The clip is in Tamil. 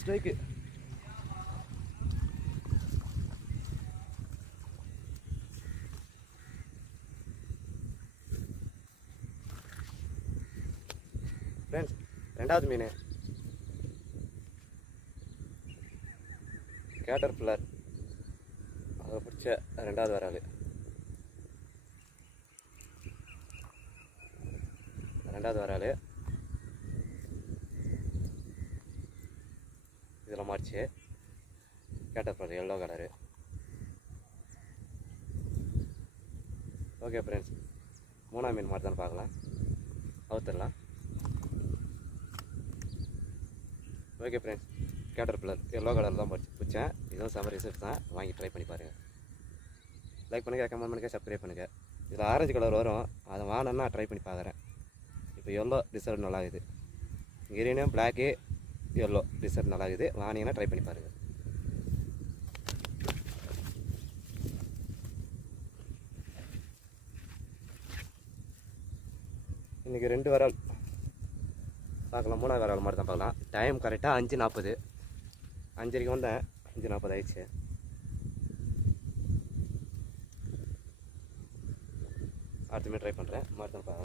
ஸ்ட்ரைக்கு. ஃப்ரெண்ட்ஸ், ரெண்டாவது மீன் கேட்டர் பில்லர். அதை பிடிச்ச ரெண்டாவது வராது. ரெண்டாவது வராது இதில் மாறிச்சு. Caterpillar yellow colour. Okay friends, மூணாம் மீன் மாதிரி தான் பார்க்கலாம். அவுத்துடலாம். Okay friends, caterpillar yellow colour தான் பிடிச்சேன். இதுவும் செம்ம ரிசல்ட் தான். வாங்கி ட்ரை பண்ணி பாருங்கள். லைக் பண்ணுங்கள், கமெண்ட் பண்ணுங்கள், சப்ஸ்கிரைப் பண்ணுங்கள். இதில் ஆரஞ்சு கலர் வரும், அதை வாங்கினா ட்ரை பண்ணி பார்க்குறேன். இப்போ எல்லோ ரிசல்ட் நல்லா இருக்குது. கிரீனு பிளாக்கு எல்லோ ரிசல்ட் நல்லா இருக்குது. வாங்கினீங்கன்னா ட்ரை பண்ணி பாருங்கள். இன்றைக்கி 2 விரல் பார்க்கலாம். 3ஆவது விரல் மாதிரி தான் பார்க்கலாம். டைம் கரெக்டாக 5:40. 5:30 வந்தேன், 5:40 ஆயிடுச்சு. அடுத்த மீன் ட்ரை பண்ணுறேன். மாதிரி தான் பார்க்கலாம்.